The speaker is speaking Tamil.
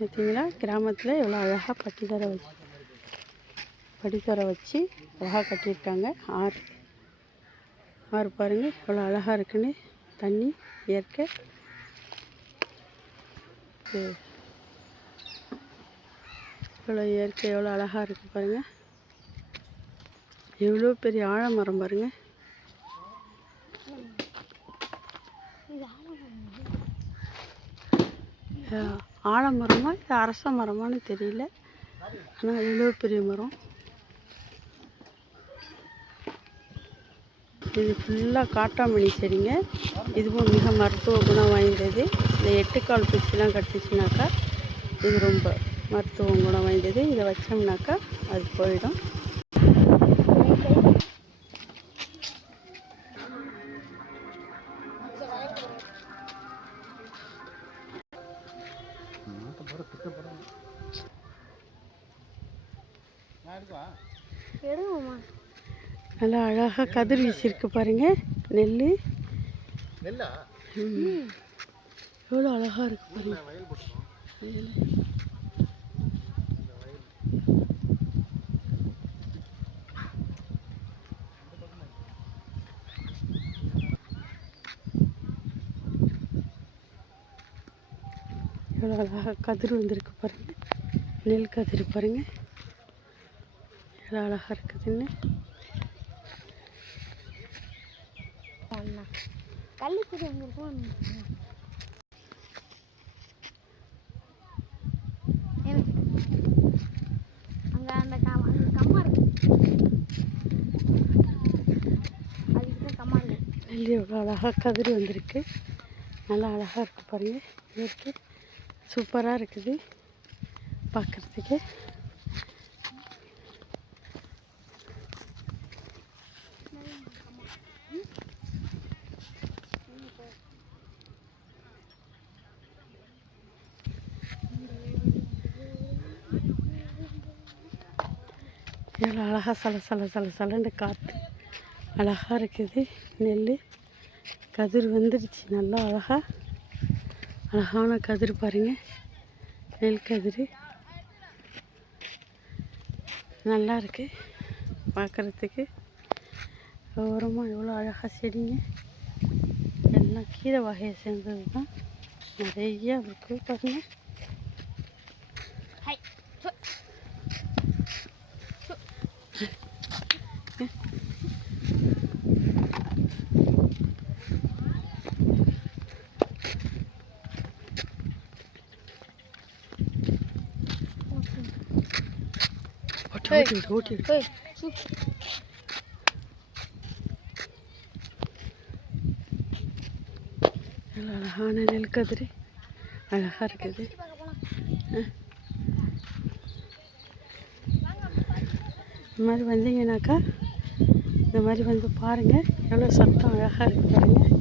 பார்த்தீங்களா கிராமத்தில் எவ்வளோ அழகாக படித்தர வச்சு அழகாக கட்டியிருக்காங்க. ஆறு பாருங்கள் எவ்வளோ அழகாக இருக்குன்னு. தண்ணி இயற்கை எவ்வளோ இயற்கை எவ்வளோ அழகாக இருக்குது பாருங்கள். எவ்வளோ பெரிய ஆலமரம் பாருங்கள். ஆலமரமா இது அரச மரமானு தெரியல, ஆனால் எவ்வளோ பெரிய மரம். இது ஃபுல்லாக காட்டாமணி செடிங்க. இதுவும் மிக மருத்துவ குணம் வாய்ந்தது. இந்த 8 கால் பூச்சிலாம் கட்டுச்சுனாக்கா இது ரொம்ப மருத்துவ குணம் வாய்ந்தது. இதை வச்சோம்னாக்கா அது போயிடும். நல்லா அழகாக கதிர் வீசிருக்கு பாருங்க. நெல் எவ்வளோ அழகாக இருக்கு பாருங்க. எவ்வளோ அழகாக கதிர் வந்திருக்கு பாருங்க. நெல் கதிர் பாருங்க எவ்வளோ அழகாக இருக்குதுன்னு. கள்ளிக்குடி அங்கே இருக்கும். அங்கே அந்த கம்மா இருக்கு, அதுக்கு கம்மா இருக்கு. நெல் எவ்வளோ அழகாக கதிர் வந்திருக்கு. நல்லா அழகாக இருக்குது பாருங்கள். இயற்கை சூப்பராக இருக்குது பார்க்குறதுக்கு. எவ்வளோ அழகாக சலன்னு காற்று அழகாக இருக்குது. நெல் கதிர் வந்துடுச்சு. நல்லா அழகான கதிர் பாருங்கள். நெல் கதிர் நல்லா இருக்குது பார்க்குறதுக்கு. ஓரமாக எவ்வளோ அழகாக செடிங்க. எல்லாம் கீரை வகையை சேர்ந்தது தான். நிறையா இருக்குது பாருங்கள். ஓட்டி அழகான நெல் கதிர் அழகாக இருக்குது. இந்த மாதிரி வந்தீங்கன்னாக்கா இந்த மாதிரி வந்து பாருங்கள். எவ்வளோ சத்தம் அழகாக இருக்குது பாருங்கள்.